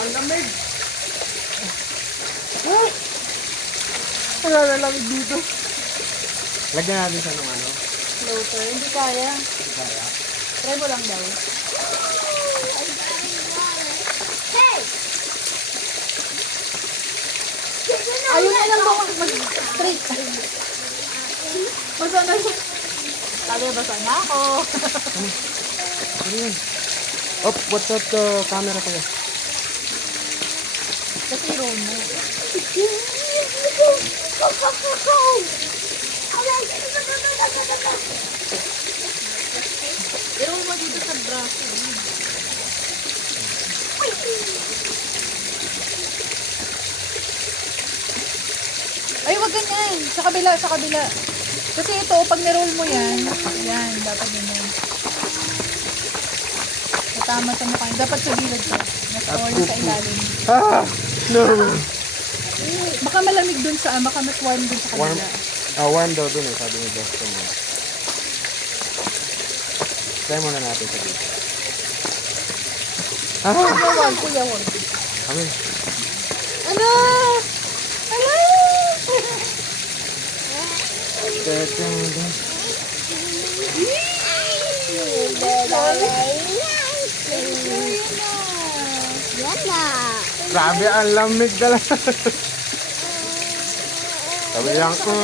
Ang lamig. Ang lalamig dito. Lagyan natin siya ng ano. Floater. Hindi kaya. Kaya. Try mo lang daw. Ayun na lang ba mag-straight? Basa na siya. Sabi, basa na ako. Ano yun? Oh, what's up the camera pala? Kasi roll mo. I-roll mo dito sa braso. Ay, wag ganyan. Sa kabila, sa kabila. Kasi ito, pag niroll mo yan, yan, dapat ganyan. Tama sa mukha. Dapat sa gilid ka. Nasa oil sa ilalim. Ah! No! Baka malamig dun sa, baka mas warm dun sa Warm? kabila. Warm daw dun eh, sabi ni Boston mo. Try muna natin sa dito. Ah! Kuya wag, kuya wag. Kami. Ano? Ano? Grabe, ang lamig talaga. Sabi lang ko,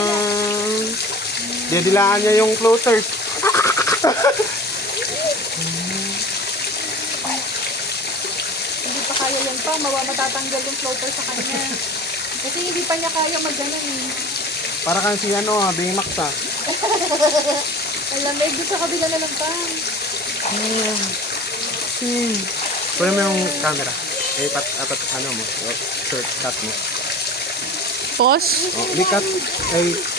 didilaan niya yung floaters. Hindi pa kaya yan pa, matatanggal yung floater sa kanya. Kasi hindi pa niya kaya mag-ganon eh. Para kang si ano, Baymax ah. Alam, doon sa kabila na lang pa. Kunin mo yung camera. Eh, ano mo, shortcut mo. Pause? Oh, likat. Ay,